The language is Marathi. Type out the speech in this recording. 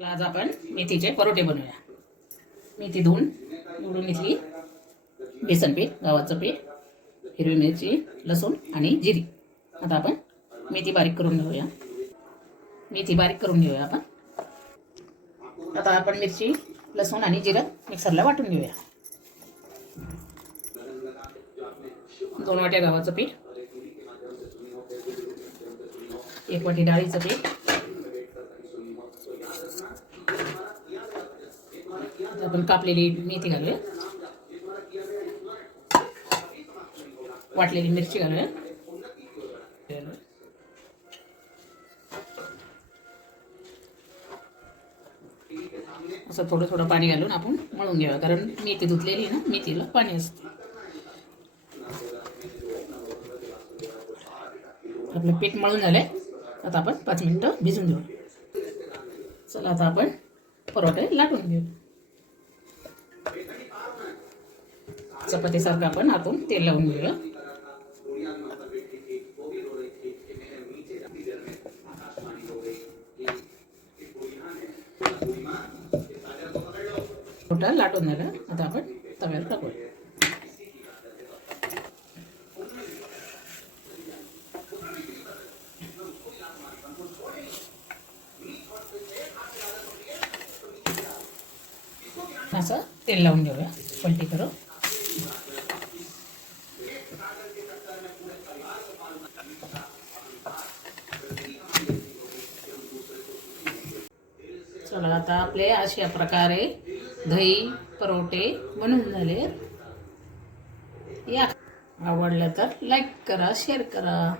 चला आज आपण मेथीचे परोठे बनवूया। मेथी धुवून निवडून घेतली, बेसन पीठ, गव्हाचं पीठ, हिरवी मिरची, लसूण आणि जिरी। आता आपण मेथी बारीक करून घेऊया। मेथी बारीक करून घेऊया आपण। आता आपण मिरची, लसूण आणि जिरं मिक्सरला वाटून घेऊया। 2 वाट्या गव्हाचं पीठ, 1 वाटी डाळीचं पीठ, आपण कापलेली मेथी घालूया, वाटलेली मिरची घालूया, असं थोडं थोडं पाणी घालून आपण मळून घ्यावं, कारण मेथी धुतलेली आहे ना, मेथीला पाणी असते। आपलं पीठ मळून झालंय, आता आपण 5 मिनिटं भिजून देऊ। चला आता आपण परोठे लाटून घेऊ। चपातीसारखं आपण आतून तेल लावून घेऊया। परोठा लाटून झाला, आता आपण तव्यावर टाकूया। असं तेल लावून घेऊया, पलटी करू। चला आता आपले अशा प्रकारे दही परोठे बनवून झाले। या आवडलं तर लाईक करा, शेअर करा।